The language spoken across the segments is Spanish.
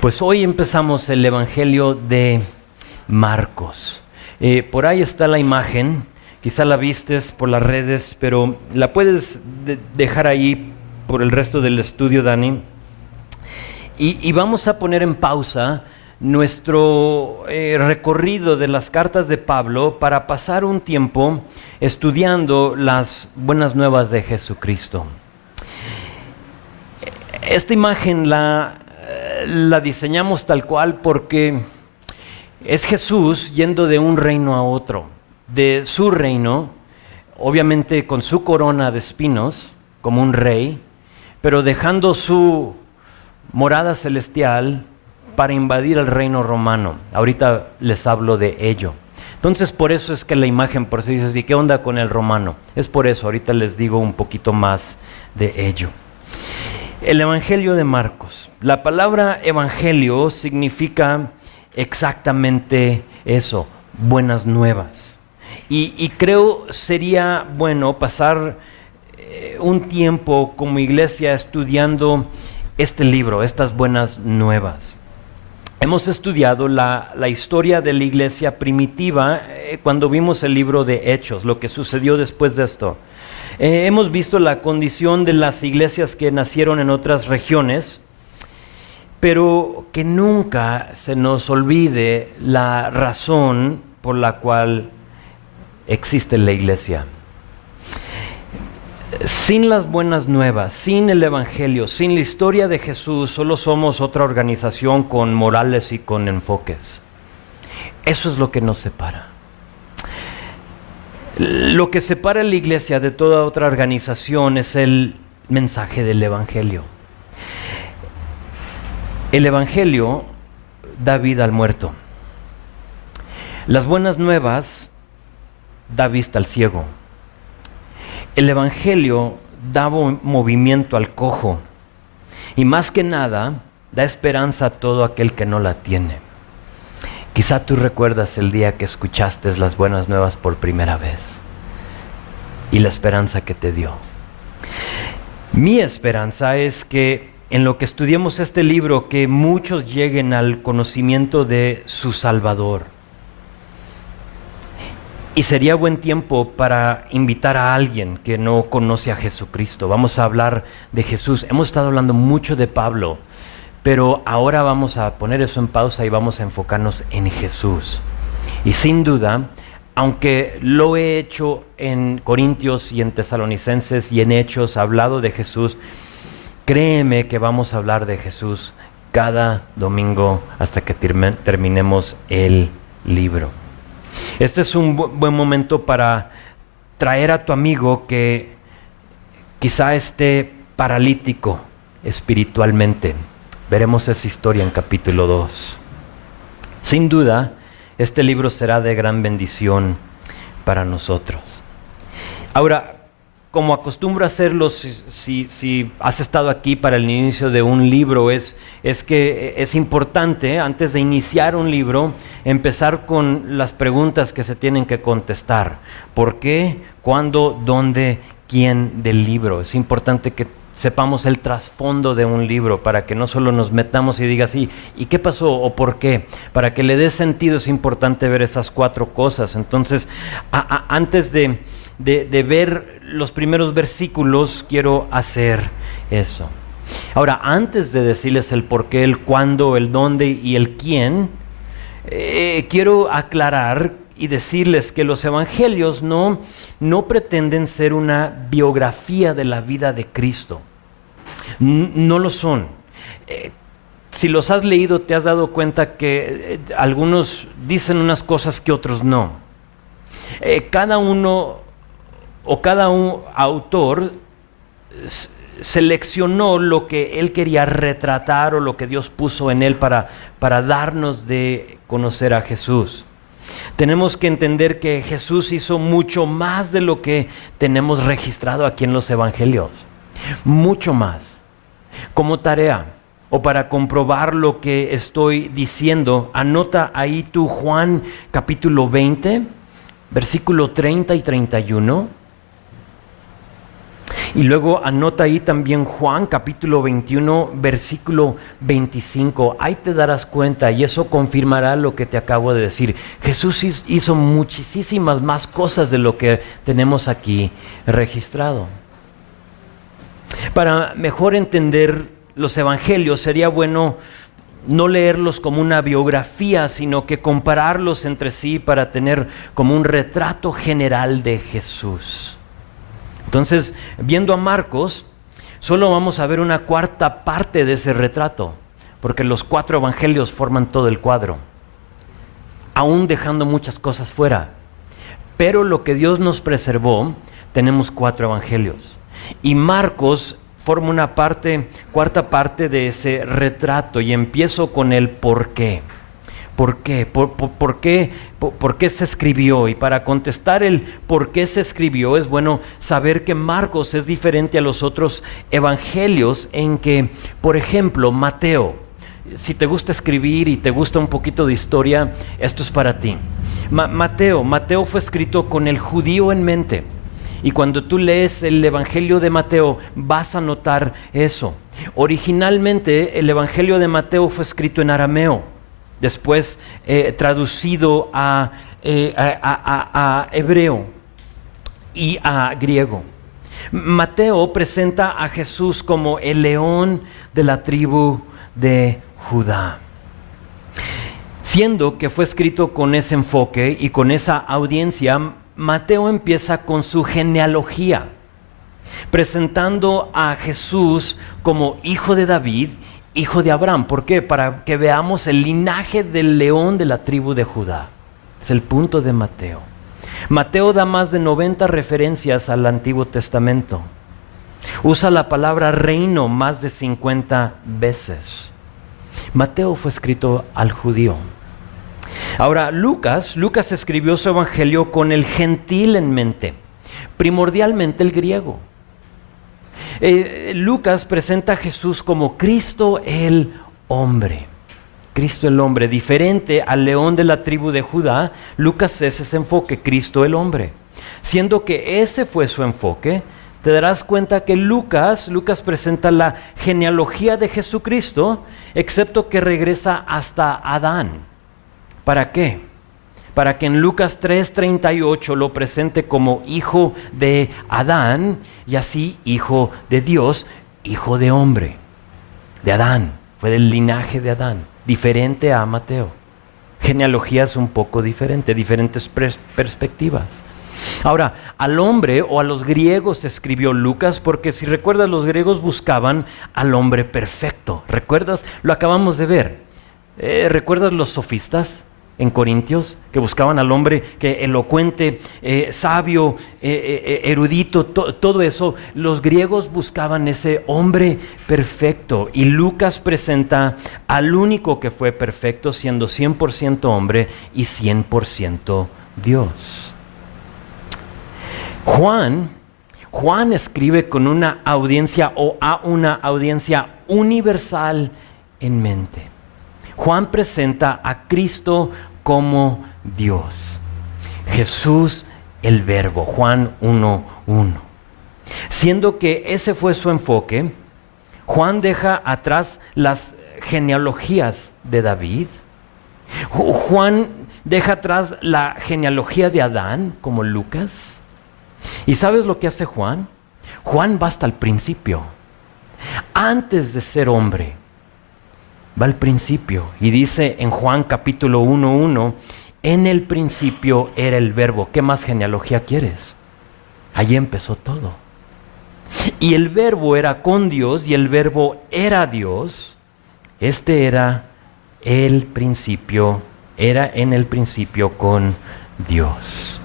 Pues hoy empezamos el Evangelio de Marcos. Por ahí está la imagen, quizá la vistes por las redes, pero la puedes dejar ahí por el resto del estudio, Dani. Y vamos a poner en pausa nuestro recorrido de las cartas de Pablo para pasar un tiempo estudiando las buenas nuevas de Jesucristo. Esta imagen la diseñamos tal cual porque es Jesús yendo de un reino a otro, de su reino, obviamente con su corona de espinos, como un rey, pero dejando su morada celestial para invadir el reino romano. Ahorita les hablo de ello. Entonces, por eso es que la imagen, por si dices, ¿y qué onda con el romano? Es por eso, ahorita les digo un poquito más de ello. El Evangelio de Marcos. La palabra evangelio significa exactamente eso, buenas nuevas. Y creo sería bueno pasar un tiempo como iglesia estudiando este libro, estas buenas nuevas. Hemos estudiado la historia de la iglesia primitiva cuando vimos el libro de Hechos, lo que sucedió después de esto. Hemos visto la condición de las iglesias que nacieron en otras regiones, pero que nunca se nos olvide la razón por la cual existe la iglesia. Sin las buenas nuevas, sin el Evangelio, sin la historia de Jesús, solo somos otra organización con morales y con enfoques. Eso es lo que nos separa. Lo que separa a la iglesia de toda otra organización es el mensaje del Evangelio. El Evangelio da vida al muerto. Las buenas nuevas da vista al ciego. El Evangelio da movimiento al cojo. Y más que nada, da esperanza a todo aquel que no la tiene. Quizá tú recuerdas el día que escuchaste las buenas nuevas por primera vez y la esperanza que te dio. Mi esperanza es que en lo que estudiemos este libro, que muchos lleguen al conocimiento de su Salvador. Y sería buen tiempo para invitar a alguien que no conoce a Jesucristo. Vamos a hablar de Jesús. Hemos estado hablando mucho de Pablo, pero ahora vamos a poner eso en pausa y vamos a enfocarnos en Jesús. Y sin duda, aunque lo he hecho en Corintios y en Tesalonicenses y en Hechos, hablado de Jesús, créeme que vamos a hablar de Jesús cada domingo hasta que terminemos el libro. Este es un buen momento para traer a tu amigo que quizá esté paralítico espiritualmente. Veremos esa historia en capítulo 2. Sin duda, este libro será de gran bendición para nosotros. Ahora, como acostumbro hacerlo, si has estado aquí para el inicio de un libro, es que es importante, antes de iniciar un libro, empezar con las preguntas que se tienen que contestar. ¿Por qué? ¿Cuándo? ¿Dónde? ¿Quién del libro? Es importante que sepamos el trasfondo de un libro para que no solo nos metamos y digas, ¿y qué pasó o por qué? Para que le dé sentido es importante ver esas 4 cosas. Entonces, antes de ver los primeros versículos, quiero hacer eso. Ahora, antes de decirles el por qué, el cuándo, el dónde y el quién, quiero aclarar y decirles que los evangelios no pretenden ser una biografía de la vida de Cristo. No lo son. Si los has leído, te has dado cuenta que algunos dicen unas cosas que otros no. Cada uno o cada autor seleccionó lo que él quería retratar o lo que Dios puso en él para darnos de conocer a Jesús. Tenemos que entender que Jesús hizo mucho más de lo que tenemos registrado aquí en los evangelios. Mucho más. Como tarea o para comprobar lo que estoy diciendo, anota ahí tú Juan capítulo 20, versículo 30 y 31. Y luego anota ahí también Juan capítulo 21, versículo 25. Ahí te darás cuenta y eso confirmará lo que te acabo de decir. Jesús hizo muchísimas más cosas de lo que tenemos aquí registrado. Para mejor entender los evangelios sería bueno no leerlos como una biografía, sino que compararlos entre sí para tener como un retrato general de Jesús. Entonces, viendo a Marcos, solo vamos a ver una cuarta parte de ese retrato, porque los 4 evangelios forman todo el cuadro, aún dejando muchas cosas fuera. Pero lo que Dios nos preservó, tenemos 4 evangelios. Y Marcos forma una cuarta parte de ese retrato, y empiezo con el por qué. ¿Por qué? ¿Por qué se escribió? Y para contestar el por qué se escribió, es bueno saber que Marcos es diferente a los otros evangelios en que, por ejemplo, Mateo, si te gusta escribir y te gusta un poquito de historia, esto es para ti. Mateo fue escrito con el judío en mente. Y cuando tú lees el Evangelio de Mateo, vas a notar eso. Originalmente, el Evangelio de Mateo fue escrito en arameo. Después traducido a hebreo y a griego. Mateo presenta a Jesús como el león de la tribu de Judá. Siendo que fue escrito con ese enfoque y con esa audiencia, Mateo empieza con su genealogía, presentando a Jesús como hijo de David, hijo de Abraham. ¿Por qué? Para que veamos el linaje del león de la tribu de Judá. Es el punto de Mateo. Mateo da más de 90 referencias al Antiguo Testamento. Usa la palabra reino más de 50 veces. Mateo fue escrito al judío. Ahora, Lucas escribió su evangelio con el gentil en mente, primordialmente el griego. Lucas presenta a Jesús como Cristo el hombre. Cristo el hombre, diferente al león de la tribu de Judá. Lucas es ese enfoque, Cristo el hombre. Siendo que ese fue su enfoque, te darás cuenta que Lucas presenta la genealogía de Jesucristo, excepto que regresa hasta Adán. ¿Para qué? Para que en Lucas 3:38 lo presente como hijo de Adán y así hijo de Dios, hijo de hombre, de Adán, fue del linaje de Adán, diferente a Mateo. Genealogías un poco diferentes perspectivas. Ahora, al hombre o a los griegos escribió Lucas porque si recuerdas, los griegos buscaban al hombre perfecto. ¿Recuerdas? Lo acabamos de ver. ¿Recuerdas los sofistas en Corintios, que buscaban al hombre que elocuente, sabio, erudito, todo eso? Los griegos buscaban ese hombre perfecto, y Lucas presenta al único que fue perfecto, siendo 100% hombre y 100% Dios. Juan escribe con una audiencia o a una audiencia universal en mente. Juan presenta a Cristo como Dios. Jesús el Verbo, Juan 1:1. Siendo que ese fue su enfoque, Juan deja atrás las genealogías de David. Juan deja atrás la genealogía de Adán, como Lucas. ¿Y sabes lo que hace Juan? Juan va hasta el principio. Antes de ser hombre, va al principio y dice en Juan capítulo 1:1, en el principio era el Verbo. ¿Qué más genealogía quieres? Allí empezó todo. Y el Verbo era con Dios y el Verbo era Dios. Este era el principio, era en el principio con Dios.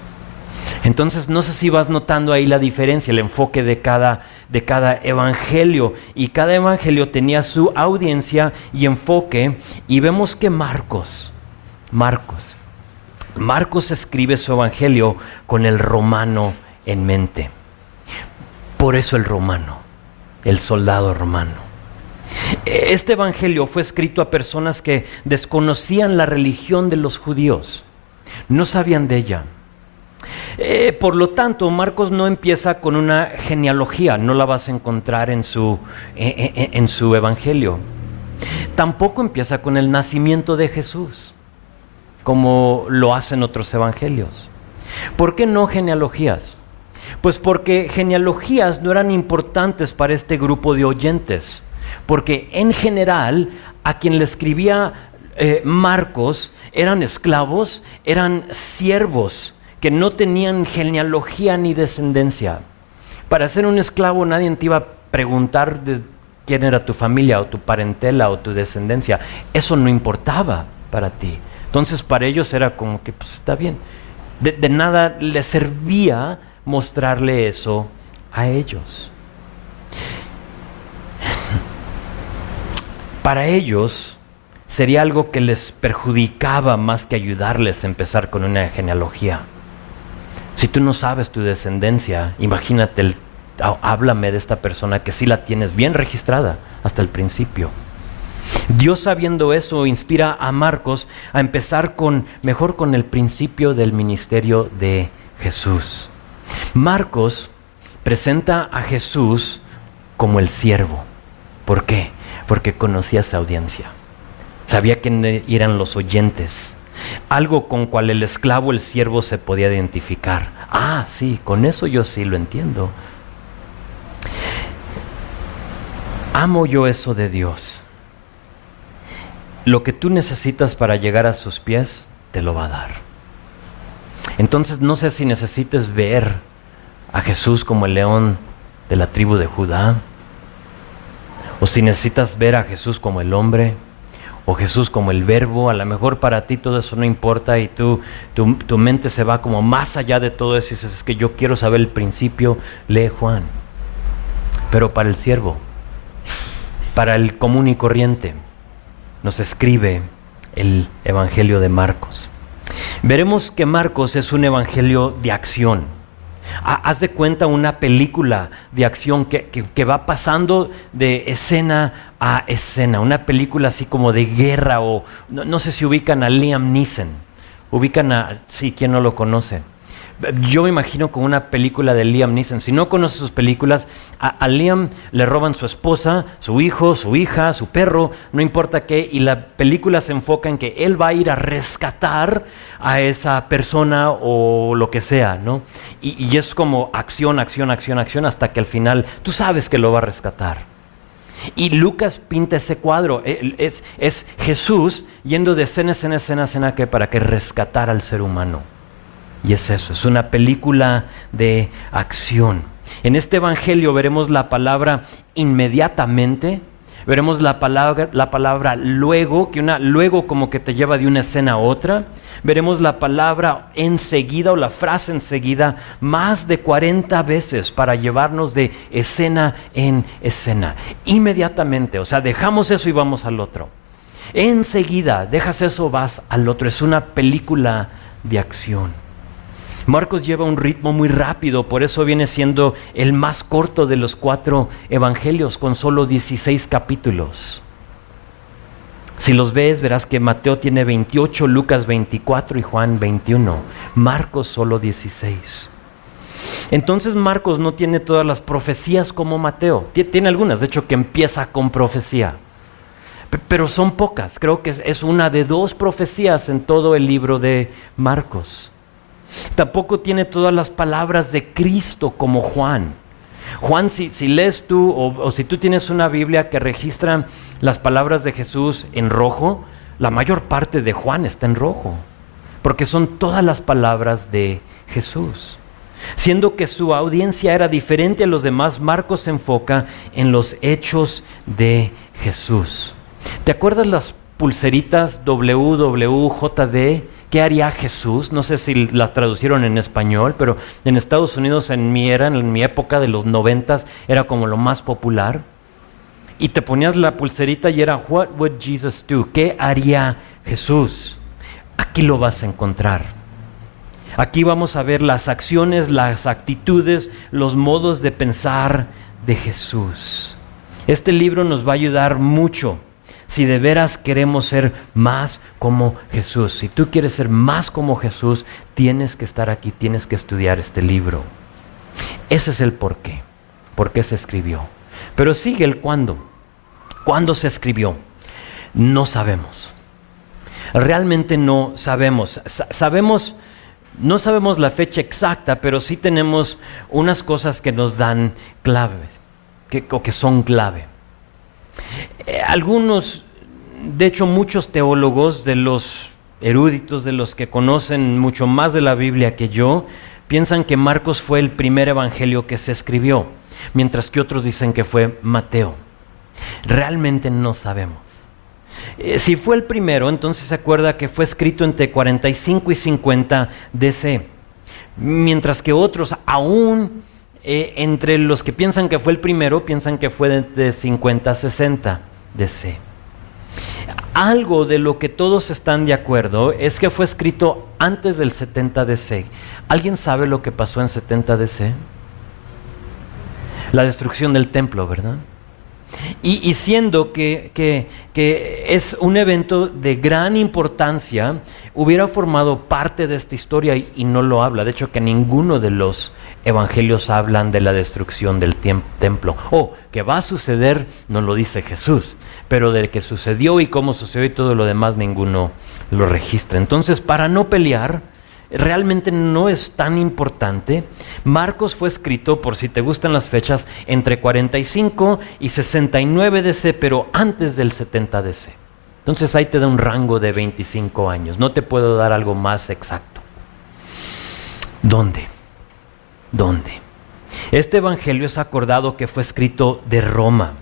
Entonces, no sé si vas notando ahí la diferencia, el enfoque de cada evangelio. Y cada evangelio tenía su audiencia y enfoque. Y vemos que Marcos escribe su evangelio con el romano en mente. Por eso el romano, el soldado romano. Este evangelio fue escrito a personas que desconocían la religión de los judíos. No sabían de ella. Por lo tanto, Marcos no empieza con una genealogía, no la vas a encontrar en su evangelio. Tampoco empieza con el nacimiento de Jesús, como lo hacen otros evangelios. ¿Por qué no genealogías? Pues porque genealogías no eran importantes para este grupo de oyentes, porque en general a quien le escribía Marcos eran esclavos, eran siervos que no tenían genealogía ni descendencia. Para ser un esclavo nadie te iba a preguntar de quién era tu familia o tu parentela o tu descendencia. Eso no importaba para ti. Entonces para ellos era como que pues está bien. De nada les servía mostrarle eso a ellos. Para ellos sería algo que les perjudicaba más que ayudarles a empezar con una genealogía. Si tú no sabes tu descendencia, imagínate, háblame de esta persona que sí la tienes bien registrada hasta el principio. Dios, sabiendo eso, inspira a Marcos a empezar mejor con el principio del ministerio de Jesús. Marcos presenta a Jesús como el siervo. ¿Por qué? Porque conocía esa audiencia. Sabía quiénes eran los oyentes. Algo con cual el esclavo, el siervo se podía identificar. Ah, sí, con eso yo sí lo entiendo. Amo yo eso de Dios. Lo que tú necesitas para llegar a sus pies, te lo va a dar. Entonces no sé si necesites ver a Jesús como el león de la tribu de Judá, o si necesitas ver a Jesús como el hombre, o Jesús como el verbo. A lo mejor para ti todo eso no importa y tu mente se va como más allá de todo eso y dices, es que yo quiero saber el principio, lee Juan. Pero para el siervo, para el común y corriente, nos escribe el Evangelio de Marcos. Veremos que Marcos es un evangelio de acción. Haz de cuenta una película de acción que va pasando de escena a escena. Una película así como de guerra o... No sé si ubican a Liam Neeson. Sí, ¿quién no lo conoce? Yo me imagino como una película de Liam Neeson. Si no conoces sus películas, a Liam le roban su esposa, su hijo, su hija, su perro, no importa qué, y la película se enfoca en que él va a ir a rescatar a esa persona o lo que sea, ¿no? Y es como acción, acción, acción, acción, hasta que al final tú sabes que lo va a rescatar. Y Lucas pinta ese cuadro, es Jesús yendo de escena en escena para que rescatara al ser humano. Y es eso, es una película de acción. En este evangelio veremos la palabra inmediatamente, veremos la palabra luego, luego como que te lleva de una escena a otra. Veremos la palabra enseguida o la frase enseguida más de 40 veces para llevarnos de escena en escena. Inmediatamente, o sea, dejamos eso y vamos al otro. Enseguida, dejas eso, vas al otro. Es una película de acción. Marcos lleva un ritmo muy rápido, por eso viene siendo el más corto de los 4 evangelios, con solo 16 capítulos. Si los ves, verás que Mateo tiene 28, Lucas 24 y Juan 21. Marcos solo 16. Entonces Marcos no tiene todas las profecías como Mateo. Tiene algunas, de hecho, que empieza con profecía. Pero son pocas, creo que es una de 2 profecías en todo el libro de Marcos. Tampoco tiene todas las palabras de Cristo como Juan. Juan, si lees tú o si tú tienes una Biblia que registra las palabras de Jesús en rojo, la mayor parte de Juan está en rojo, porque son todas las palabras de Jesús. Siendo que su audiencia era diferente a los demás, Marcos se enfoca en los hechos de Jesús. ¿Te acuerdas las pulseritas WWJD? ¿Qué haría Jesús? No sé si las traducieron en español, pero en Estados Unidos en mi época de los 90s, era como lo más popular. Y te ponías la pulserita y era What would Jesus do? ¿Qué haría Jesús? Aquí lo vas a encontrar. Aquí vamos a ver las acciones, las actitudes, los modos de pensar de Jesús. Este libro nos va a ayudar mucho. si de veras queremos ser más como Jesús. Si tú quieres ser más como Jesús, tienes que estar aquí, tienes que estudiar este libro. Ese es el por qué se escribió. Pero sigue el cuándo. ¿Cuándo se escribió? No sabemos. Realmente no sabemos. No sabemos la fecha exacta, pero sí tenemos unas cosas que nos dan clave, que son clave. Algunos, de hecho muchos teólogos, de los eruditos, de los que conocen mucho más de la Biblia que yo, piensan que Marcos fue el primer evangelio que se escribió, mientras que otros dicen que fue Mateo. Realmente no sabemos. Si fue el primero, entonces se acuerda que fue escrito entre 45 y 50 DC, mientras que otros, aún entre los que piensan que fue el primero, piensan que fue de 50 a 60 DC. Algo de lo que todos están de acuerdo es que fue escrito antes del 70 DC. ¿Alguien sabe lo que pasó en 70 DC? La destrucción del templo, ¿verdad? Y siendo que es un evento de gran importancia, hubiera formado parte de esta historia y no lo habla. De hecho, que ninguno de los evangelios hablan de la destrucción del templo. Que va a suceder, no lo dice Jesús, pero de que sucedió y cómo sucedió y todo lo demás, ninguno lo registra. Entonces, para no pelear, realmente no es tan importante. Marcos fue escrito, por si te gustan las fechas, entre 45 y 69 DC, pero antes del 70 DC. Entonces ahí te da un rango de 25 años. No te puedo dar algo más exacto. ¿Dónde? Este evangelio es acordado que fue escrito de Roma.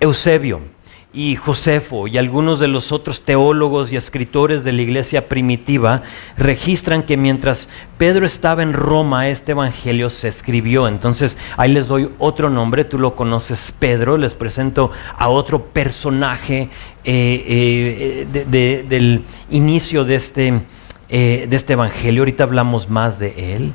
Eusebio y Josefo y algunos de los otros teólogos y escritores de la iglesia primitiva registran que mientras Pedro estaba en Roma, este evangelio se escribió. Entonces ahí les doy otro nombre, tú lo conoces, Pedro. Les presento a otro personaje del inicio de este evangelio. Ahorita hablamos más de él.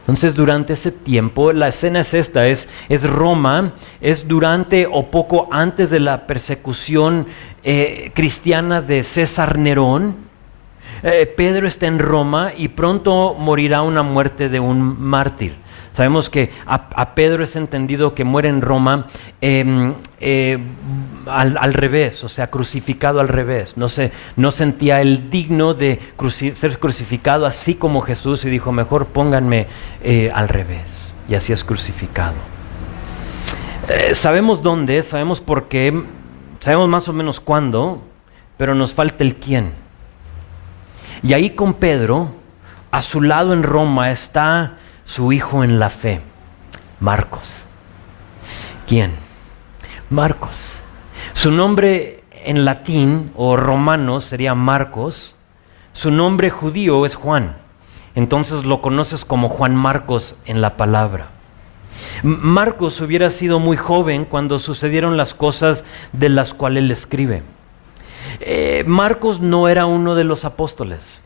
Entonces, durante ese tiempo, la escena es esta, es Roma, es durante o poco antes de la persecución cristiana de César Nerón. Pedro está en Roma y pronto morirá una muerte de un mártir. Sabemos que a Pedro es entendido que muere en Roma al revés, o sea, crucificado al revés. No sentía el digno de ser crucificado así como Jesús y dijo, mejor pónganme al revés. Y así es crucificado. Sabemos dónde, sabemos por qué, sabemos más o menos cuándo, pero nos falta el quién. Y ahí con Pedro, a su lado en Roma, está su hijo en la fe, Marcos. ¿Quién? Marcos. Su nombre en latín o romano sería Marcos. Su nombre judío es Juan. Entonces lo conoces como Juan Marcos en la palabra. Marcos hubiera sido muy joven cuando sucedieron las cosas de las cuales él escribe. Marcos no era uno de los apóstoles.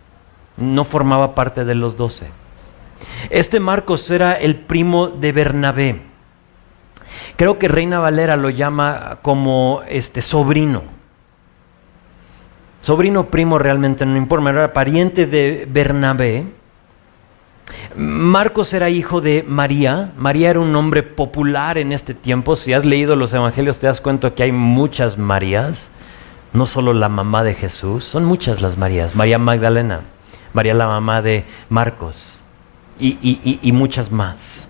No formaba parte de los 12. Este Marcos era el primo de Bernabé. Creo que Reina Valera lo llama como sobrino. Sobrino, primo, realmente no importa, era pariente de Bernabé. Marcos era hijo de María. María era un nombre popular en este tiempo. Si has leído los evangelios te das cuenta que hay muchas Marías. No solo la mamá de Jesús, son muchas las Marías. María Magdalena, María la mamá de Marcos. Y muchas más.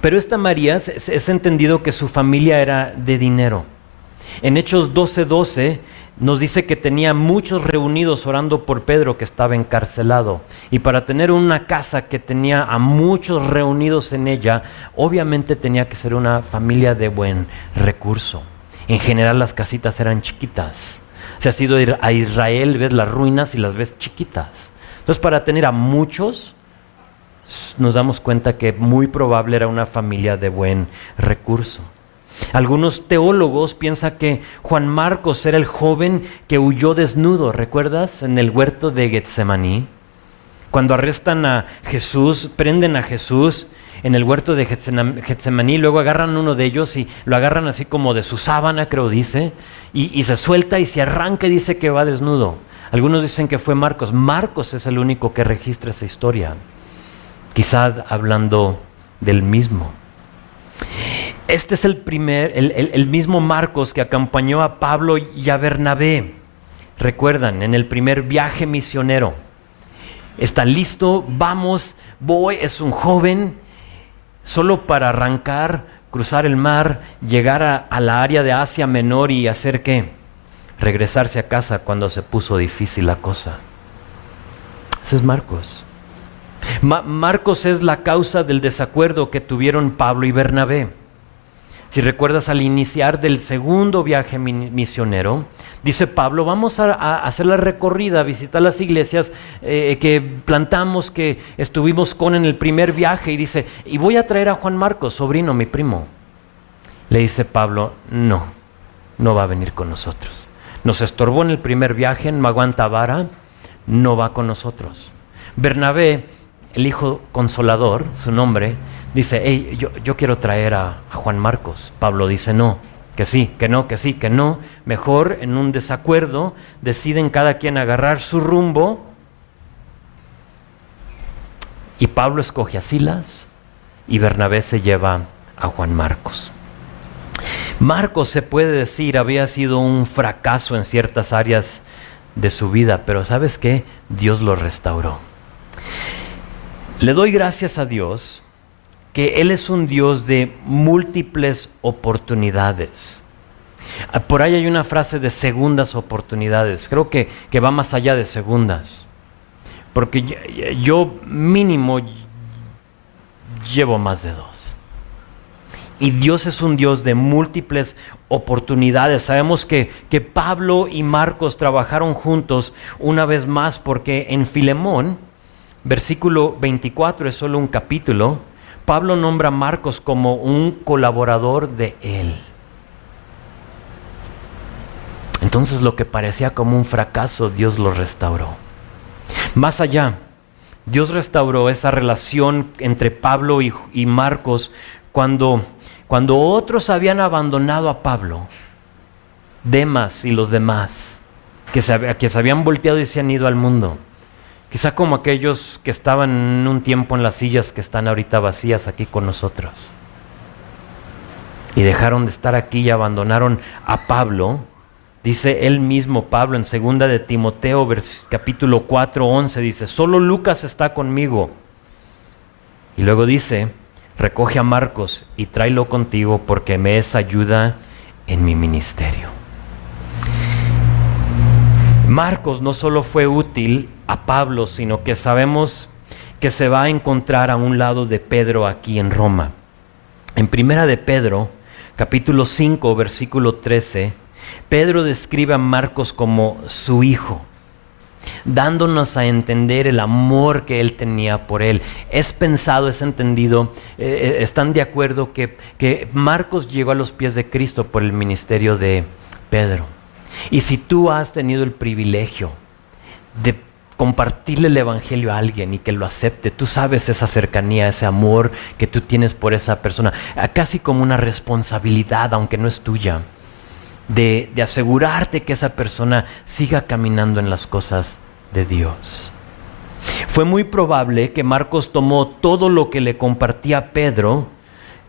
Pero esta María es entendido que su familia era de dinero. En Hechos 12:12 nos dice que tenía muchos reunidos orando por Pedro, que estaba encarcelado. Y para tener una casa que tenía a muchos reunidos en ella, obviamente tenía que ser una familia de buen recurso. En general las casitas eran chiquitas. Si has ido a Israel, ves las ruinas y las ves chiquitas. Entonces, para tener a muchos, nos damos cuenta que muy probable era una familia de buen recurso. Algunos teólogos piensan que Juan Marcos era el joven que huyó desnudo, ¿recuerdas? En el huerto de Getsemaní, Cuando arrestan a Jesús, prenden a Jesús en el huerto de Getsemaní, luego agarran uno de ellos y lo agarran así como de su sábana, creo dice, y se suelta y se arranca y dice que va desnudo. Algunos dicen que fue Marcos. Marcos es el único que registra esa historia, quizás hablando del mismo. Este es el mismo Marcos que acompañó a Pablo y a Bernabé. Recuerdan, en el primer viaje misionero. Está listo, vamos, voy, es un joven, solo para arrancar, cruzar el mar, llegar a la área de Asia Menor y hacer ¿qué? Regresarse a casa cuando se puso difícil la cosa. Ese es Marcos. Marcos es la causa del desacuerdo que tuvieron Pablo y Bernabé. Si recuerdas, al iniciar del segundo viaje misionero, dice Pablo, vamos a hacer la recorrida, a visitar las iglesias que plantamos, que estuvimos con en el primer viaje, y dice, y voy a traer a Juan Marcos, sobrino, mi primo. Le dice Pablo, no va a venir con nosotros. Nos estorbó en el primer viaje, no aguanta vara, no va con nosotros. Bernabé, el hijo consolador, su nombre, dice, hey, yo quiero traer a Juan Marcos. Pablo dice, no, que sí, que no, que sí, que no. Mejor en un desacuerdo deciden cada quien agarrar su rumbo. Y Pablo escoge a Silas y Bernabé se lleva a Juan Marcos. Marcos, se puede decir, había sido un fracaso en ciertas áreas de su vida, pero ¿sabes qué? Dios lo restauró. Le doy gracias a Dios que Él es un Dios de múltiples oportunidades. Por ahí hay una frase de segundas oportunidades. Creo que va más allá de segundas. Porque yo mínimo llevo más de 2. Y Dios es un Dios de múltiples oportunidades. Sabemos que Pablo y Marcos trabajaron juntos una vez más, porque en Filemón, versículo 24, es solo un capítulo, Pablo nombra a Marcos como un colaborador de él. Entonces lo que parecía como un fracaso, Dios lo restauró. Más allá, Dios restauró esa relación entre Pablo y Marcos cuando otros habían abandonado a Pablo, Demas y los demás, que se habían volteado y se han ido al mundo. Quizá como aquellos que estaban en un tiempo en las sillas que están ahorita vacías aquí con nosotros. Y dejaron de estar aquí y abandonaron a Pablo. Dice él mismo, Pablo, en 2 de Timoteo, capítulo 4, 11, dice, solo Lucas está conmigo. Y luego dice, recoge a Marcos y tráelo contigo porque me es ayuda en mi ministerio. Marcos no solo fue útil a Pablo, sino que sabemos que se va a encontrar a un lado de Pedro aquí en Roma. En Primera de Pedro, capítulo 5, versículo 13, Pedro describe a Marcos como su hijo, dándonos a entender el amor que él tenía por él. Es pensado, es entendido, están de acuerdo que Marcos llegó a los pies de Cristo por el ministerio de Pedro. Y si tú has tenido el privilegio de compartirle el evangelio a alguien y que lo acepte, tú sabes esa cercanía, ese amor que tú tienes por esa persona, casi como una responsabilidad, aunque no es tuya, de asegurarte que esa persona siga caminando en las cosas de Dios. Fue muy probable que Marcos tomó todo lo que le compartía Pedro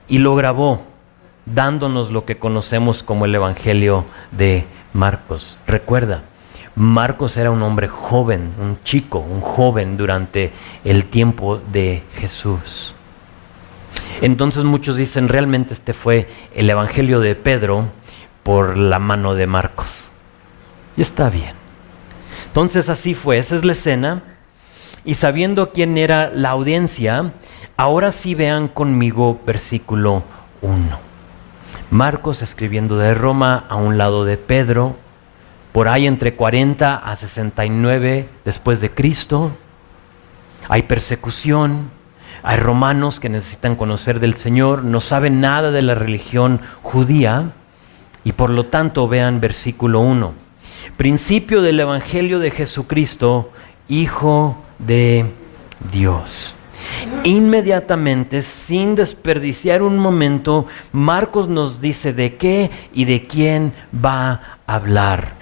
y lo grabó, dándonos lo que conocemos como el evangelio de Marcos. Recuerda, Marcos era un hombre joven, un chico, un joven durante el tiempo de Jesús. Entonces muchos dicen, realmente este fue el evangelio de Pedro por la mano de Marcos. Y está bien. Entonces así fue, esa es la escena. Y sabiendo quién era la audiencia, ahora sí vean conmigo versículo 1. Marcos escribiendo de Roma a un lado de Pedro, por ahí entre 40 a 69 después de Cristo. Hay persecución, hay romanos que necesitan conocer del Señor, no saben nada de la religión judía, y por lo tanto vean versículo 1. Principio del evangelio de Jesucristo, hijo de Dios. Inmediatamente, sin desperdiciar un momento, Marcos nos dice de qué y de quién va a hablar.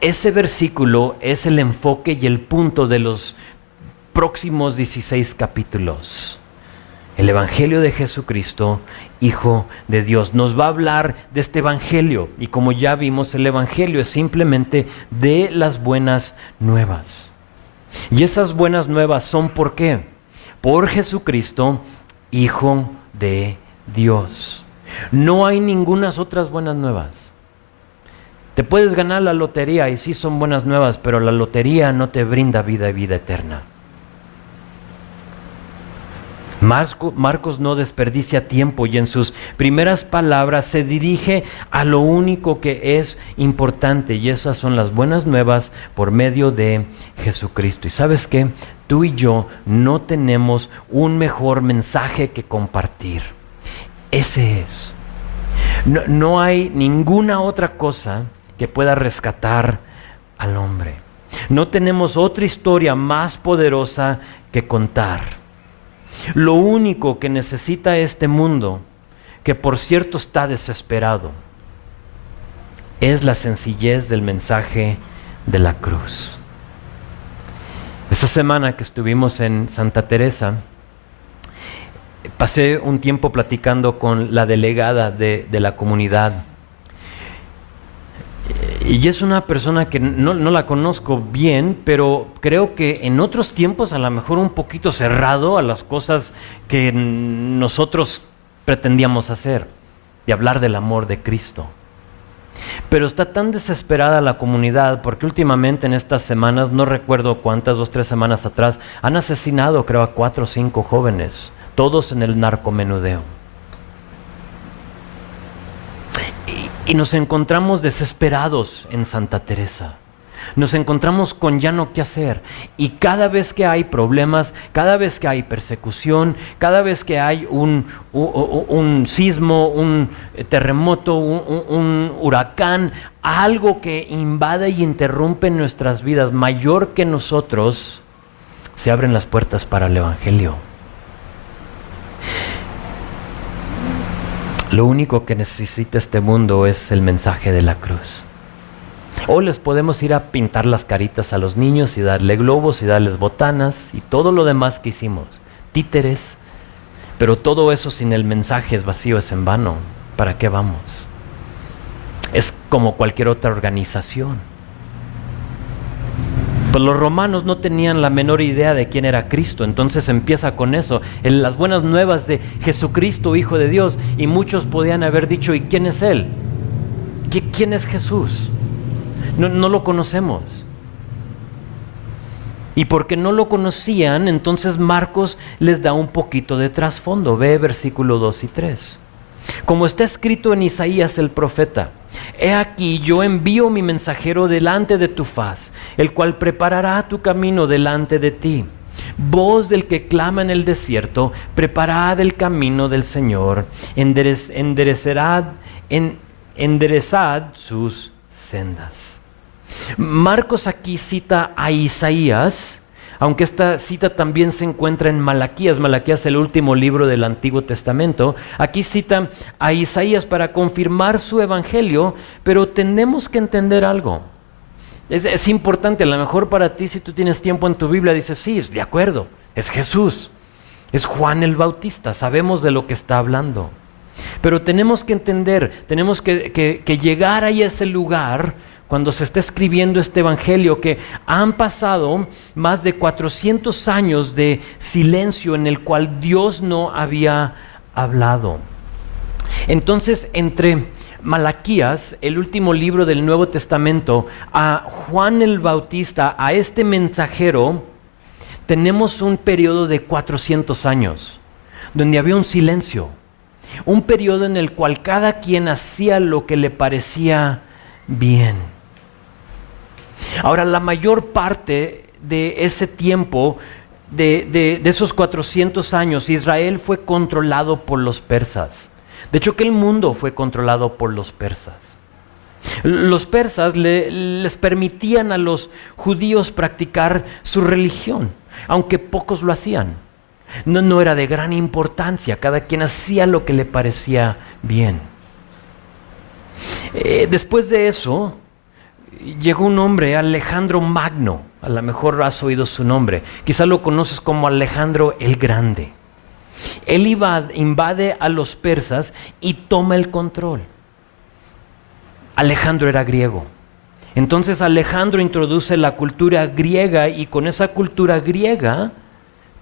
Ese versículo es el enfoque y el punto de los próximos 16 capítulos. El Evangelio de Jesucristo, Hijo de Dios. Nos va a hablar de este Evangelio. Y como ya vimos, el Evangelio es simplemente de las buenas nuevas. Y esas buenas nuevas son ¿por qué? Por Jesucristo, Hijo de Dios. No hay ninguna otras buenas nuevas. Te puedes ganar la lotería y sí son buenas nuevas, pero la lotería no te brinda vida y vida eterna. Marcos no desperdicia tiempo y en sus primeras palabras se dirige a lo único que es importante, y esas son las buenas nuevas por medio de Jesucristo. ¿Y sabes qué? Tú y yo no tenemos un mejor mensaje que compartir. Ese es. No hay ninguna otra cosa que pueda rescatar al hombre. No tenemos otra historia más poderosa que contar. Lo único que necesita este mundo, que por cierto está desesperado, es la sencillez del mensaje de la cruz. Esta semana que estuvimos en Santa Teresa, pasé un tiempo platicando con la delegada de la comunidad. Y es una persona que no la conozco bien, pero creo que en otros tiempos a lo mejor un poquito cerrado a las cosas que nosotros pretendíamos hacer, de hablar del amor de Cristo. Pero está tan desesperada la comunidad porque últimamente en estas semanas, no recuerdo cuántas, 2 o 3 semanas atrás, han asesinado creo a 4 o 5 jóvenes, todos en el narcomenudeo. Y nos encontramos desesperados en Santa Teresa. Nos encontramos con ya no qué hacer. Y cada vez que hay problemas, cada vez que hay persecución, cada vez que hay un sismo, un terremoto, un huracán, algo que invade y interrumpe nuestras vidas mayor que nosotros, se abren las puertas para el Evangelio. Lo único que necesita este mundo es el mensaje de la cruz. O les podemos ir a pintar las caritas a los niños y darle globos y darles botanas y todo lo demás que hicimos, títeres, pero todo eso sin el mensaje es vacío, es en vano. ¿Para qué vamos? Es como cualquier otra organización. Pues los romanos no tenían la menor idea de quién era Cristo, entonces empieza con eso, en las buenas nuevas de Jesucristo, Hijo de Dios, y muchos podían haber dicho, ¿y quién es Él? ¿Quién es Jesús? No lo conocemos. Y porque no lo conocían, entonces Marcos les da un poquito de trasfondo. Ve versículo 2 y 3. Como está escrito en Isaías el profeta: He aquí, yo envío mi mensajero delante de tu faz, el cual preparará tu camino delante de ti. Voz del que clama en el desierto, preparad el camino del Señor, enderezad sus sendas. Marcos aquí cita a Isaías, aunque esta cita también se encuentra en Malaquías. Malaquías es el último libro del Antiguo Testamento. Aquí cita a Isaías para confirmar su evangelio, pero tenemos que entender algo. Es importante, a lo mejor para ti, si tú tienes tiempo en tu Biblia, dices, sí, de acuerdo, es Jesús, es Juan el Bautista, sabemos de lo que está hablando. Pero tenemos que entender, tenemos que llegar ahí a ese lugar cuando se está escribiendo este evangelio, que han pasado más de 400 años de silencio en el cual Dios no había hablado. Entonces, entre Malaquías, el último libro del Nuevo Testamento, a Juan el Bautista, a este mensajero, tenemos un periodo de 400 años, donde había un silencio, un periodo en el cual cada quien hacía lo que le parecía bien. Ahora, la mayor parte de ese tiempo, de esos 400 años, Israel fue controlado por los persas. De hecho, que el mundo fue controlado por los persas. Los persas les permitían a los judíos practicar su religión. aunque pocos lo hacían. No era de gran importancia, cada quien hacía lo que le parecía bien. Después de eso, llegó un hombre, Alejandro Magno. A lo mejor has oído su nombre. Quizás lo conoces como Alejandro el Grande. Él invade a los persas y toma el control. Alejandro era griego. Entonces Alejandro introduce la cultura griega y con esa cultura griega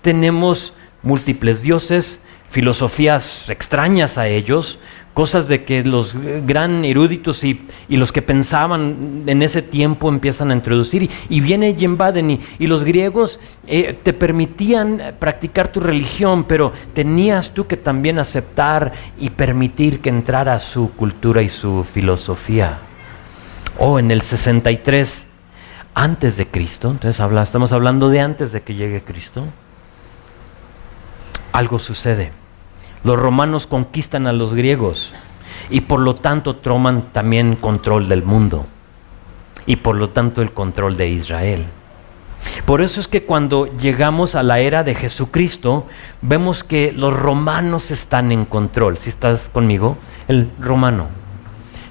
tenemos múltiples dioses, filosofías extrañas a ellos, cosas de que los gran eruditos y los que pensaban en ese tiempo empiezan a introducir y viene y invaden y los griegos te permitían practicar tu religión, pero tenías tú que también aceptar y permitir que entrara su cultura y su filosofía. En el 63 antes de Cristo, entonces estamos hablando de antes de que llegue Cristo, algo sucede. Los romanos conquistan a los griegos y por lo tanto toman también control del mundo y por lo tanto el control de Israel. Por eso es que cuando llegamos a la era de Jesucristo, vemos que los romanos están en control. ¿Sí estás conmigo? El romano.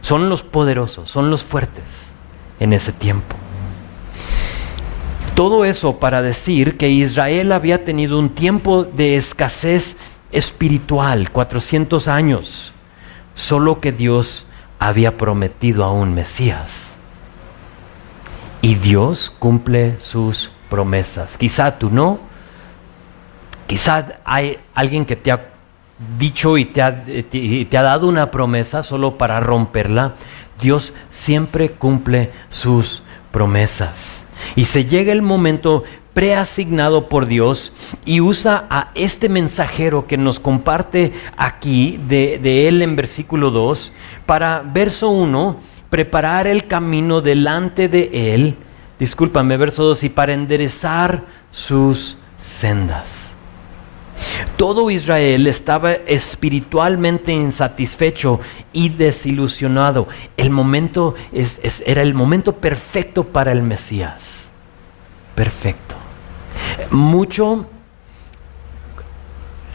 Son los poderosos, son los fuertes en ese tiempo. Todo eso para decir que Israel había tenido un tiempo de escasez espiritual, 400 años, solo que Dios había prometido a un Mesías. Y Dios cumple sus promesas. Quizá tú no, quizá hay alguien que te ha dicho y te ha dado una promesa solo para romperla. Dios siempre cumple sus promesas. Y se llega el momento preasignado por Dios y usa a este mensajero que nos comparte aquí de él en versículo 2 para, verso 1, preparar el camino delante de él, verso 2, y para enderezar sus sendas. Todo Israel estaba espiritualmente insatisfecho y desilusionado. El momento era el momento perfecto para el Mesías. Perfecto.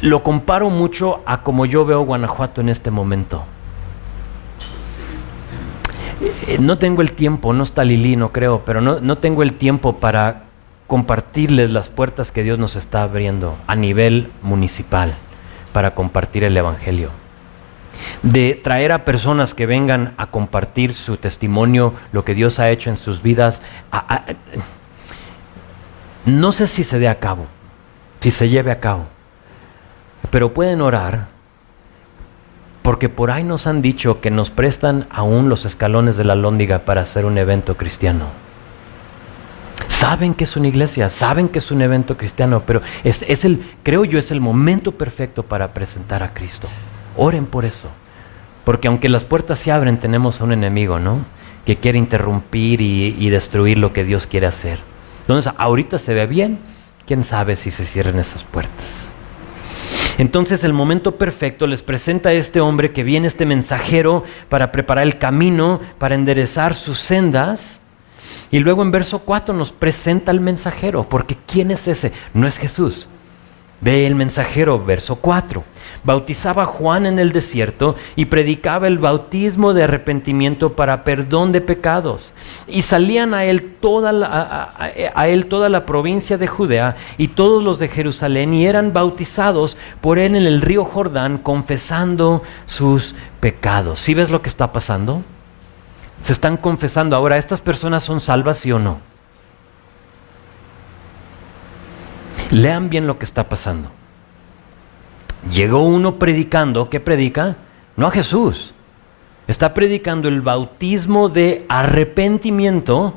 Lo comparo mucho a como yo veo Guanajuato en este momento. No tengo el tiempo, no está Lili, no creo, pero no tengo el tiempo para compartirles las puertas que Dios nos está abriendo a nivel municipal para compartir el Evangelio. De traer a personas que vengan a compartir su testimonio, lo que Dios ha hecho en sus vidas. No sé si se dé a cabo, si se lleve a cabo, pero pueden orar, porque por ahí nos han dicho que nos prestan aún los escalones de la Alhóndiga para hacer un evento cristiano. Saben que es una iglesia, saben que es un evento cristiano, pero creo yo es el momento perfecto para presentar a Cristo. Oren por eso, porque aunque las puertas se abren, tenemos a un enemigo, ¿no?, que quiere interrumpir y destruir lo que Dios quiere hacer. Entonces, ahorita se ve bien, quién sabe si se cierren esas puertas. Entonces, el momento perfecto les presenta a este hombre que viene, este mensajero, para preparar el camino, para enderezar sus sendas. Y luego en verso 4 nos presenta al mensajero, porque ¿quién es ese? No es Jesús. Ve el mensajero, verso 4. Bautizaba a Juan en el desierto y predicaba el bautismo de arrepentimiento para perdón de pecados. Y salían a él toda la provincia de Judea y todos los de Jerusalén, y eran bautizados por él en el río Jordán, confesando sus pecados. ¿Sí ves lo que está pasando? Se están confesando. Ahora, ¿estas personas son salvas, sí o no? Lean bien lo que está pasando. Llegó uno predicando. ¿Qué predica? No a Jesús. Está predicando el bautismo de arrepentimiento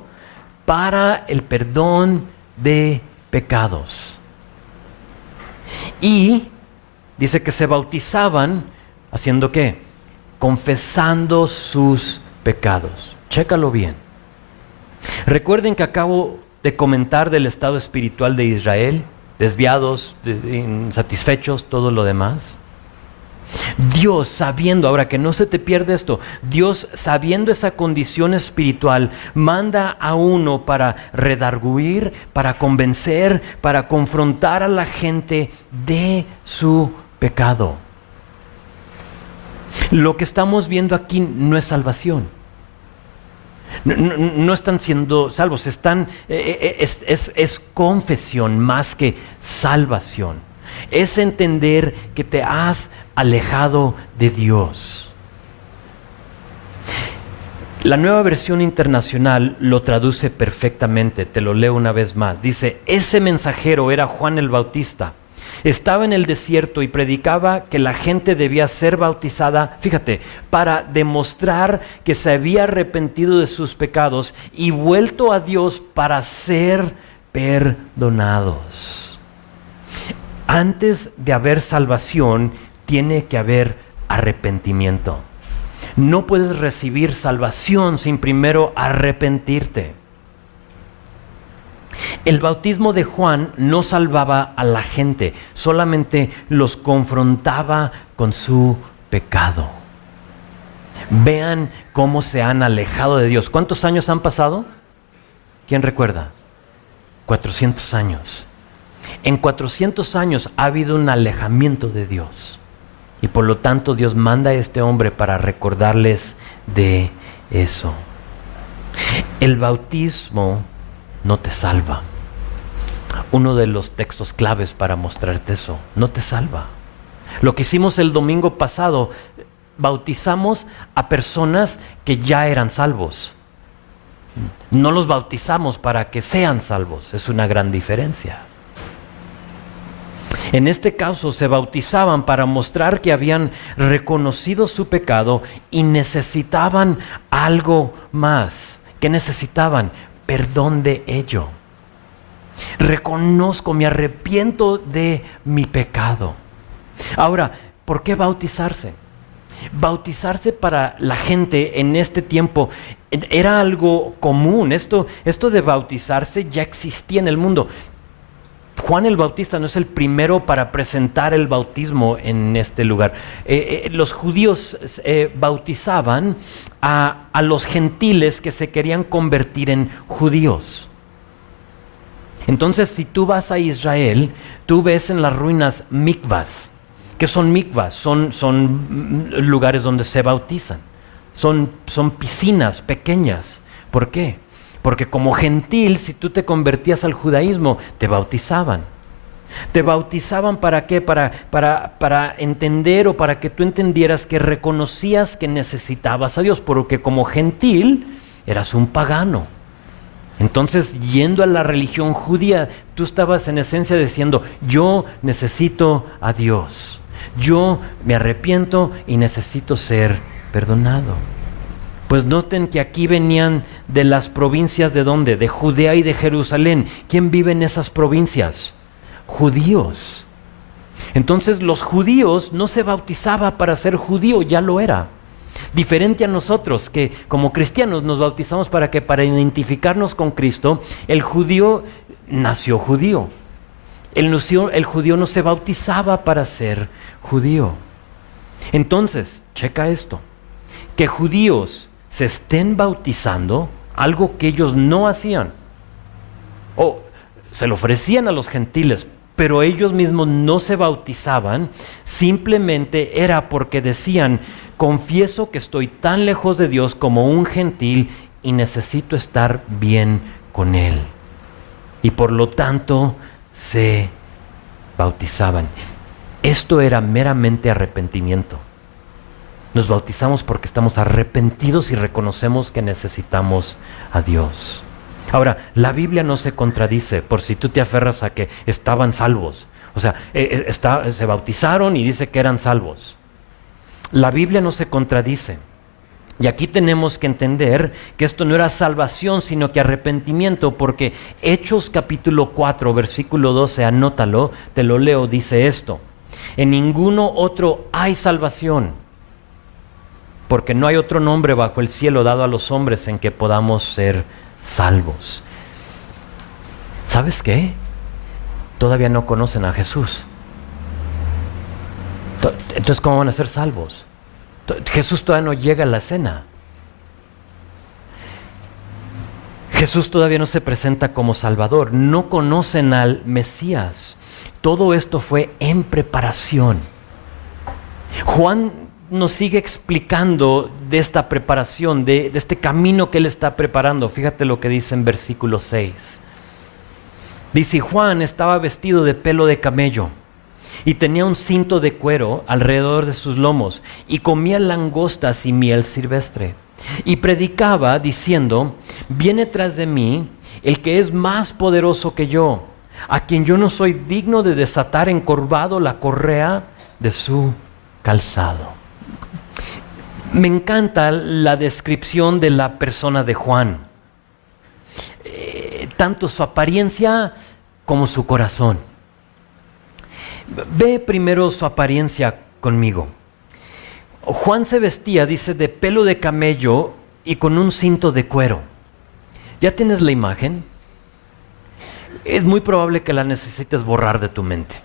para el perdón de pecados. Y dice que se bautizaban haciendo ¿qué? Confesando sus pecados. Chécalo bien. Recuerden que acabo de comentar del estado espiritual de Israel, desviados, insatisfechos, todo lo demás. Dios, sabiendo, ahora que no se te pierda esto, Dios, sabiendo esa condición espiritual, manda a uno para redarguir, para convencer, para confrontar a la gente de su pecado. Lo que estamos viendo aquí no es salvación. No están siendo salvos, es confesión más que salvación. Es entender que te has alejado de Dios. La Nueva Versión Internacional lo traduce perfectamente, te lo leo una vez más. Dice, ese mensajero era Juan el Bautista. Estaba en el desierto y predicaba que la gente debía ser bautizada, fíjate, para demostrar que se había arrepentido de sus pecados y vuelto a Dios para ser perdonados. Antes de haber salvación, tiene que haber arrepentimiento. No puedes recibir salvación sin primero arrepentirte. El bautismo de Juan no salvaba a la gente, solamente los confrontaba con su pecado. Vean cómo se han alejado de Dios. ¿Cuántos años han pasado? ¿Quién recuerda? 400 años. En 400 años ha habido un alejamiento de Dios. Y por lo tanto Dios manda a este hombre para recordarles de eso. El bautismo no te salva. Uno de los textos claves para mostrarte eso, no te salva. Lo que hicimos el domingo pasado, bautizamos a personas que ya eran salvos. No los bautizamos para que sean salvos, es una gran diferencia. En este caso se bautizaban para mostrar que habían reconocido su pecado y necesitaban algo más. ¿Qué necesitaban? Perdón de ello. Reconozco, me arrepiento de mi pecado. Ahora, ¿por qué bautizarse? Bautizarse para la gente en este tiempo era algo común. Esto de bautizarse ya existía en el mundo. Juan el Bautista no es el primero para presentar el bautismo en este lugar. Los judíos bautizaban a los gentiles que se querían convertir en judíos. Entonces, si tú vas a Israel, tú ves en las ruinas mikvas. ¿Qué son mikvas? Son lugares donde se bautizan. Son piscinas pequeñas. ¿Por qué? Porque como gentil, si tú te convertías al judaísmo, te bautizaban. ¿Te bautizaban para qué? Para entender o para que tú entendieras que reconocías que necesitabas a Dios, porque como gentil eras un pagano. Entonces, yendo a la religión judía, tú estabas en esencia diciendo, yo necesito a Dios. Yo me arrepiento y necesito ser perdonado. Pues noten que aquí venían de las provincias ¿de dónde? De Judea y de Jerusalén. ¿Quién vive en esas provincias? Judíos. Entonces los judíos no se bautizaba para ser judío, ya lo era. Diferente a nosotros, que como cristianos nos bautizamos para identificarnos con Cristo, el judío nació judío. El judío no se bautizaba para ser judío. Entonces, checa esto, que judíos se estén bautizando, algo que ellos no hacían, o se lo ofrecían a los gentiles, pero ellos mismos no se bautizaban, simplemente era porque decían, confieso que estoy tan lejos de Dios como un gentil y necesito estar bien con Él. Y por lo tanto se bautizaban. Esto era meramente arrepentimiento. Nos bautizamos porque estamos arrepentidos y reconocemos que necesitamos a Dios. Ahora, la Biblia no se contradice por si tú te aferras a que estaban salvos. O sea, se bautizaron y dice que eran salvos. La Biblia no se contradice. Y aquí tenemos que entender que esto no era salvación, sino que arrepentimiento, porque Hechos capítulo 4, versículo 12, anótalo, te lo leo, dice esto. En ninguno otro hay salvación, porque no hay otro nombre bajo el cielo dado a los hombres en que podamos ser salvos. ¿Sabes qué? Todavía no conocen a Jesús. Entonces, ¿cómo van a ser salvos? Jesús todavía no llega a la cena. Jesús todavía no se presenta como Salvador. No conocen al Mesías. Todo esto fue en preparación. Juan nos sigue explicando de esta preparación, de este camino que él está preparando. Fíjate lo que dice en versículo 6. Dice: Juan estaba vestido de pelo de camello y tenía un cinto de cuero alrededor de sus lomos y comía langostas y miel silvestre. Y predicaba diciendo: viene tras de mí el que es más poderoso que yo, a quien yo no soy digno de desatar encorvado la correa de su calzado. Me encanta la descripción de la persona de Juan. Tanto su apariencia como su corazón. Ve primero su apariencia conmigo. Juan se vestía, dice, de pelo de camello y con un cinto de cuero. ¿Ya tienes la imagen? Es muy probable que la necesites borrar de tu mente.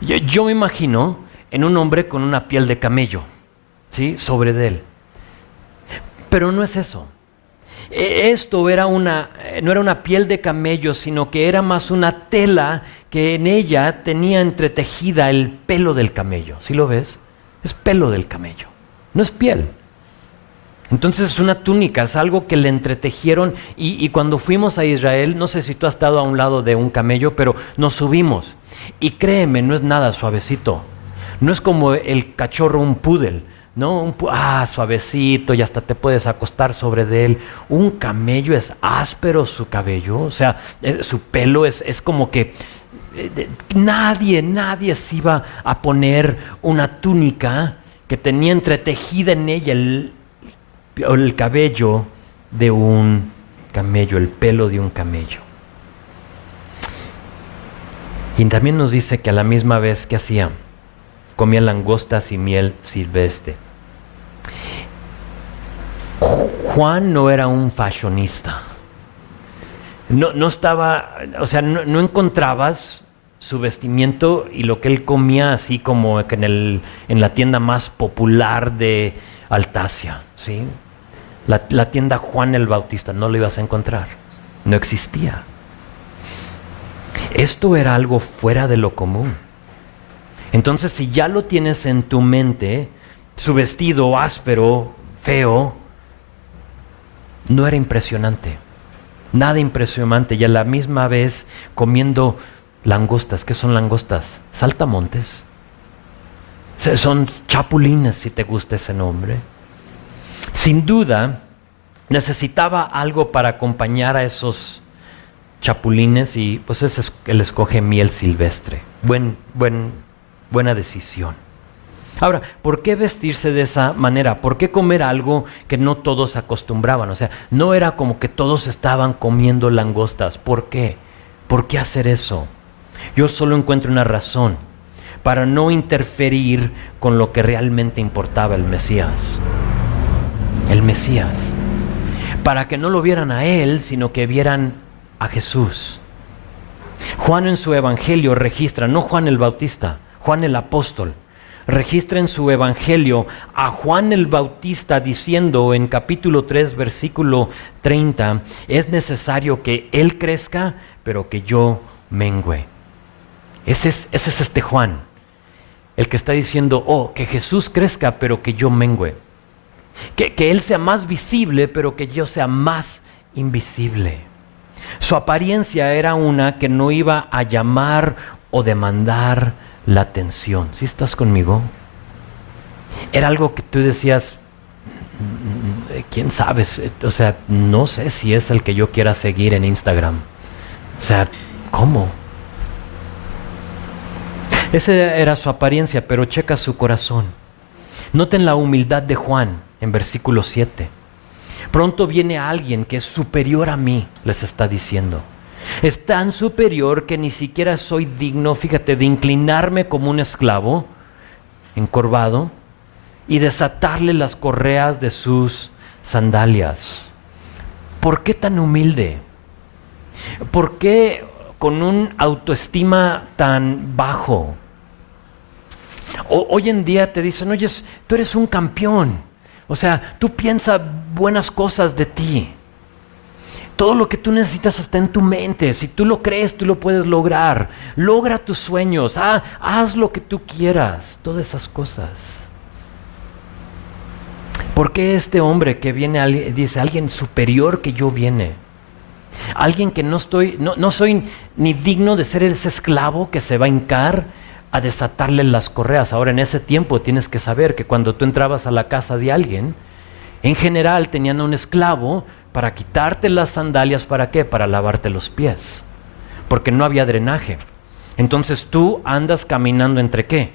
Yo me imagino en un hombre con una piel de camello, ¿sí?, sobre de él. Pero no es eso. Esto no era una piel de camello, sino que era más una tela que en ella tenía entretejida el pelo del camello. ¿Sí lo ves? Es pelo del camello, no es piel. Entonces es una túnica, es algo que le entretejieron. Y cuando fuimos a Israel, no sé si tú has estado a un lado de un camello, pero nos subimos. Y créeme, no es nada suavecito. No es como el cachorro, un poodle, ¿no? Suavecito, y hasta te puedes acostar sobre de él. Un camello es áspero su cabello, o sea, su pelo es como que nadie se iba a poner una túnica que tenía entretejida en ella el cabello de un camello, el pelo de un camello. Y también nos dice que a la misma vez que hacía, comía langostas y miel silvestre. Juan no era un fashionista. No estaba, o sea, no encontrabas su vestimiento y lo que él comía así como que en la tienda más popular de Altasia, ¿sí? La tienda Juan el Bautista, no lo ibas a encontrar. No existía. Esto era algo fuera de lo común. Entonces, si ya lo tienes en tu mente, su vestido áspero, feo, no era impresionante. Nada impresionante. Y a la misma vez comiendo langostas. ¿Qué son langostas? Saltamontes. Son chapulines, si te gusta ese nombre. Sin duda, necesitaba algo para acompañar a esos chapulines y pues él escoge miel silvestre. Buena decisión. Ahora, ¿por qué vestirse de esa manera? ¿Por qué comer algo que no todos acostumbraban? O sea, no era como que todos estaban comiendo langostas. ¿Por qué? ¿Por qué hacer eso? Yo solo encuentro una razón: para no interferir con lo que realmente importaba el Mesías. El Mesías. Para que no lo vieran a él, sino que vieran a Jesús. Juan en su evangelio registra, no Juan el Bautista, Juan el apóstol, registra en su evangelio a Juan el Bautista diciendo en capítulo 3, versículo 30, es necesario que él crezca, pero que yo mengüe. Ese es este Juan, el que está diciendo, que Jesús crezca, pero que yo mengüe. Que él sea más visible, pero que yo sea más invisible. Su apariencia era una que no iba a llamar o demandar la atención. ¿Sí estás conmigo? Era algo que tú decías, ¿quién sabe? O sea, no sé si es el que yo quiera seguir en Instagram. O sea, ¿cómo? Esa era su apariencia, pero checa su corazón. Noten la humildad de Juan en versículo 7. Pronto viene alguien que es superior a mí, les está diciendo. Es tan superior que ni siquiera soy digno, fíjate, de inclinarme como un esclavo, encorvado, y desatarle las correas de sus sandalias. ¿Por qué tan humilde? ¿Por qué con un autoestima tan bajo? Hoy en día te dicen, oye, tú eres un campeón. O sea, tú piensas buenas cosas de ti. Todo lo que tú necesitas está en tu mente. Si tú lo crees, tú lo puedes lograr. Logra tus sueños. Haz lo que tú quieras. Todas esas cosas. ¿Por qué este hombre que viene, dice, alguien superior que yo viene? Alguien que no soy ni digno de ser ese esclavo que se va a hincar a desatarle las correas. Ahora, en ese tiempo tienes que saber que cuando tú entrabas a la casa de alguien, en general tenían a un esclavo para quitarte las sandalias. ¿Para qué? Para lavarte los pies, porque no había drenaje. Entonces tú andas caminando entre ¿qué?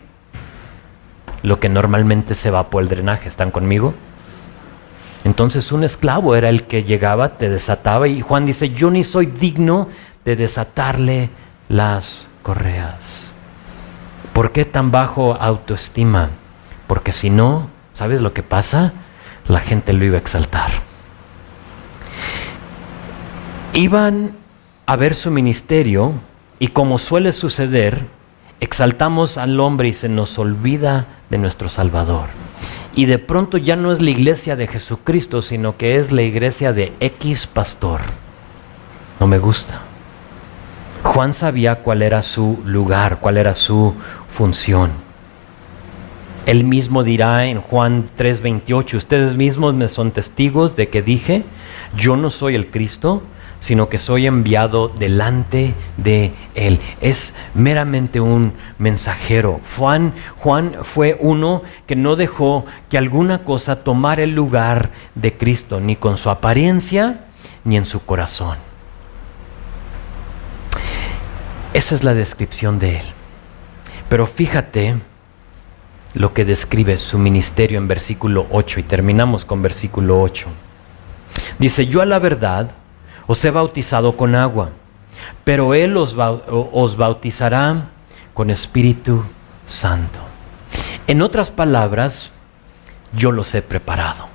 Lo que normalmente se va por el drenaje. ¿Están conmigo? Entonces un esclavo era el que llegaba, te desataba, y Juan dice, yo ni soy digno de desatarle las correas. ¿Por qué tan bajo autoestima? Porque si no, ¿sabes lo que pasa? La gente lo iba a exaltar. Iban a ver su ministerio y, como suele suceder, exaltamos al hombre y se nos olvida de nuestro Salvador. Y de pronto ya no es la iglesia de Jesucristo, sino que es la iglesia de X pastor. No me gusta. Juan sabía cuál era su lugar, cuál era su función. Él mismo dirá en Juan 3:28, ustedes mismos me son testigos de que dije, yo no soy el Cristo, sino que soy enviado delante de Él. Es meramente un mensajero. Juan fue uno que no dejó que alguna cosa tomara el lugar de Cristo, ni con su apariencia, ni en su corazón. Esa es la descripción de Él. Pero fíjate lo que describe su ministerio en versículo 8, y terminamos con versículo 8. Dice, yo a la verdad os he bautizado con agua, pero Él os bautizará con Espíritu Santo. En otras palabras, yo los he preparado.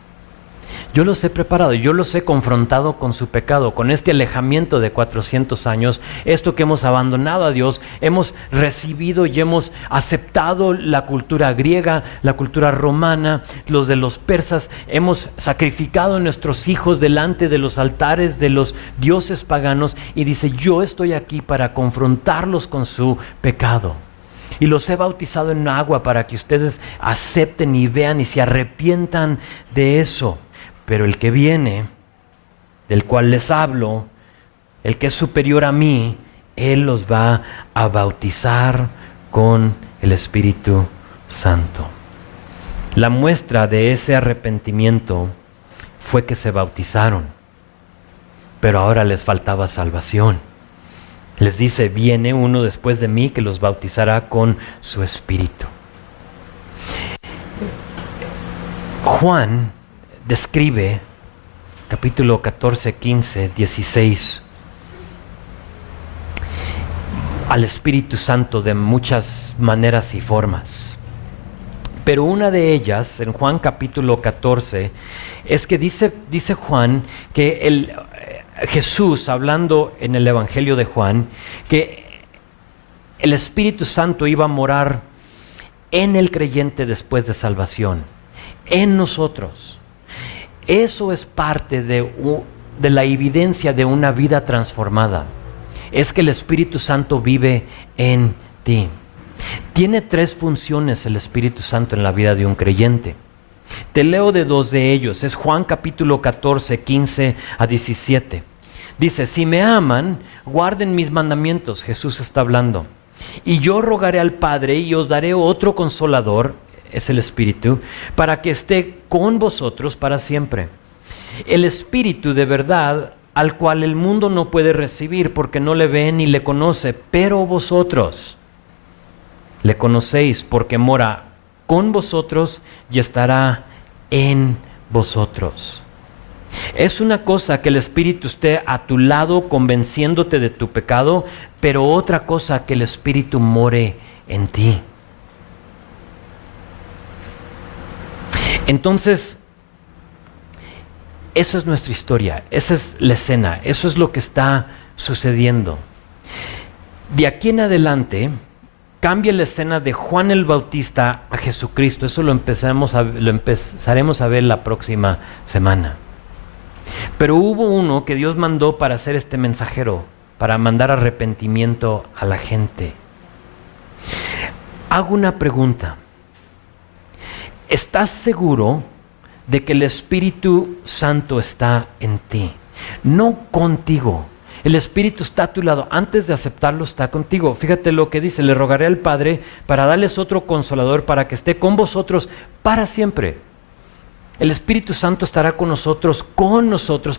Yo los he preparado, yo los he confrontado con su pecado, con este alejamiento de 400 años, esto que hemos abandonado a Dios, hemos recibido y hemos aceptado la cultura griega, la cultura romana, los de los persas, hemos sacrificado a nuestros hijos delante de los altares de los dioses paganos, y dice, yo estoy aquí para confrontarlos con su pecado. Y los he bautizado en agua para que ustedes acepten y vean y se arrepientan de eso. Pero el que viene, del cual les hablo, el que es superior a mí, Él los va a bautizar con el Espíritu Santo. La muestra de ese arrepentimiento fue que se bautizaron, pero ahora les faltaba salvación. Les dice, viene uno después de mí que los bautizará con su Espíritu. Juan describe, capítulo 14, 15, 16, al Espíritu Santo de muchas maneras y formas. Pero una de ellas, en Juan capítulo 14, es que dice Juan que Jesús, hablando en el Evangelio de Juan, que el Espíritu Santo iba a morar en el creyente después de salvación, en nosotros. Eso es parte de la evidencia de una vida transformada. Es que el Espíritu Santo vive en ti. Tiene 3 funciones el Espíritu Santo en la vida de un creyente. Te leo de 2 de ellos. Es Juan capítulo 14, 15 a 17. Dice, si me aman, guarden mis mandamientos. Jesús está hablando. Y yo rogaré al Padre y os daré otro consolador, es el Espíritu, para que esté con vosotros para siempre. El Espíritu de verdad, al cual el mundo no puede recibir porque no le ve ni le conoce, pero vosotros le conocéis porque mora con vosotros y estará en vosotros. Es una cosa que el Espíritu esté a tu lado convenciéndote de tu pecado, pero otra cosa que el Espíritu more en ti. Entonces, esa es nuestra historia, esa es la escena, eso es lo que está sucediendo. De aquí en adelante, cambia la escena de Juan el Bautista a Jesucristo. Eso lo empezaremos a ver la próxima semana. Pero hubo uno que Dios mandó para ser este mensajero, para mandar arrepentimiento a la gente. Hago una pregunta. ¿Estás seguro de que el Espíritu Santo está en ti? No contigo. El Espíritu está a tu lado. Antes de aceptarlo, está contigo. Fíjate lo que dice: le rogaré al Padre para darles otro consolador para que esté con vosotros para siempre. El Espíritu Santo estará con nosotros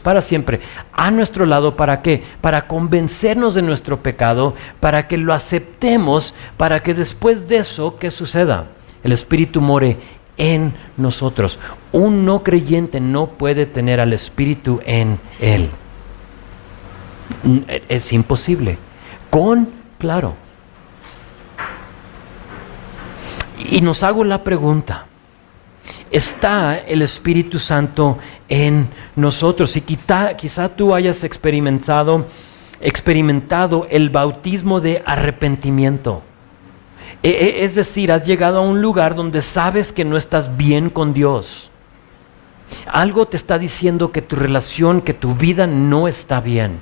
para siempre. A nuestro lado, ¿para qué? Para convencernos de nuestro pecado, para que lo aceptemos, para que después de eso, ¿qué suceda? El Espíritu more en nosotros. Un no creyente no puede tener al Espíritu en él. Es imposible. Claro. Y nos hago la pregunta: ¿está el Espíritu Santo en nosotros? Y quizá tú hayas experimentado el bautismo de arrepentimiento. Es decir, has llegado a un lugar donde sabes que no estás bien con Dios. Algo te está diciendo que tu relación, que tu vida no está bien.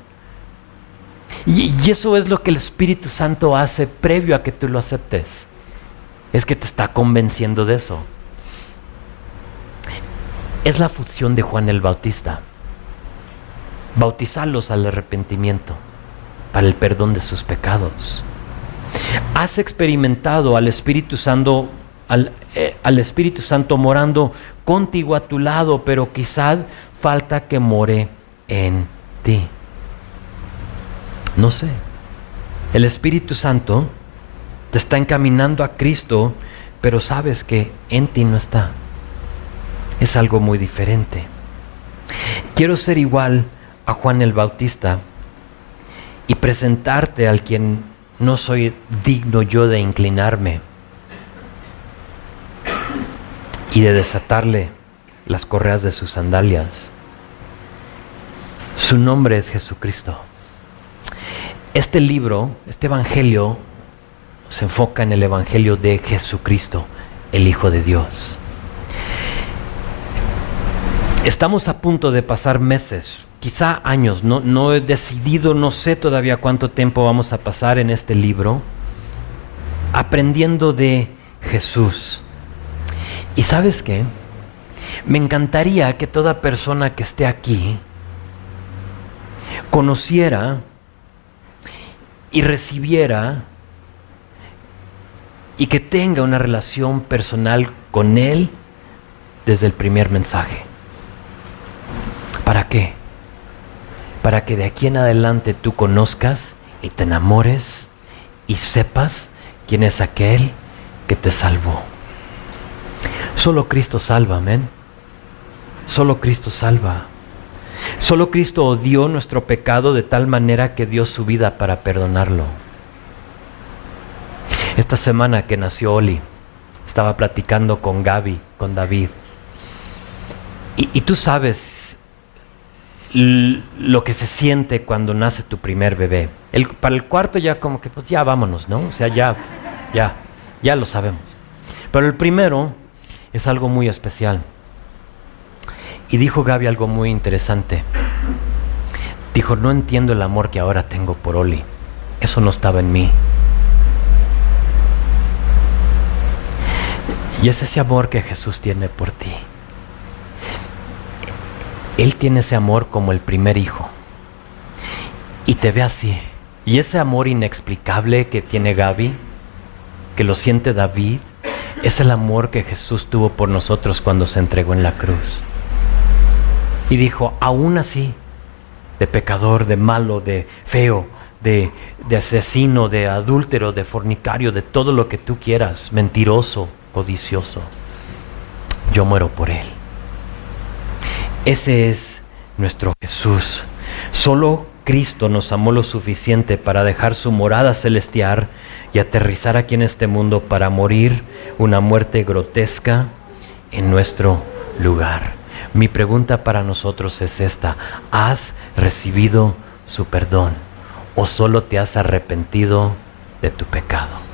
Y eso es lo que el Espíritu Santo hace previo a que tú lo aceptes. Es que te está convenciendo de eso. Es la función de Juan el Bautista: bautizarlos al arrepentimiento para el perdón de sus pecados. Has experimentado al Espíritu Santo, al Espíritu Santo morando contigo a tu lado, pero quizás falta que more en ti. No sé. El Espíritu Santo te está encaminando a Cristo, pero sabes que en ti no está. Es algo muy diferente. Quiero ser igual a Juan el Bautista y presentarte al quien no soy digno yo de inclinarme y de desatarle las correas de sus sandalias. Su nombre es Jesucristo. Este libro, este evangelio, se enfoca en el evangelio de Jesucristo, el Hijo de Dios. Estamos a punto de pasar meses, quizá años, no he decidido, no sé todavía cuánto tiempo vamos a pasar en este libro, aprendiendo de Jesús. ¿Y sabes qué? Me encantaría que toda persona que esté aquí conociera y recibiera y que tenga una relación personal con Él desde el primer mensaje. ¿Para qué? Para que de aquí en adelante tú conozcas y te enamores y sepas quién es aquel que te salvó. Solo Cristo salva, amén. Solo Cristo salva. Solo Cristo odió nuestro pecado de tal manera que dio su vida para perdonarlo. Esta semana que nació Oli, estaba platicando con Gaby, con David. Y tú sabes lo que se siente cuando nace tu primer bebé. Para el cuarto ya como que pues ya vámonos, ¿no? O sea, ya lo sabemos. Pero el primero es algo muy especial. Y dijo Gaby algo muy interesante. Dijo: no entiendo el amor que ahora tengo por Oli. Eso no estaba en mí. Y es ese amor que Jesús tiene por ti. Él tiene ese amor como el primer hijo. Y te ve así. Y ese amor inexplicable que tiene Gaby, que lo siente David, es el amor que Jesús tuvo por nosotros cuando se entregó en la cruz. Y dijo: aún así, de pecador, de malo, de feo, de asesino, de adúltero, de fornicario, de todo lo que tú quieras, mentiroso, codicioso, yo muero por él. Ese es nuestro Jesús. Solo Cristo nos amó lo suficiente para dejar su morada celestial y aterrizar aquí en este mundo para morir una muerte grotesca en nuestro lugar. Mi pregunta para nosotros es esta: ¿has recibido su perdón o solo te has arrepentido de tu pecado?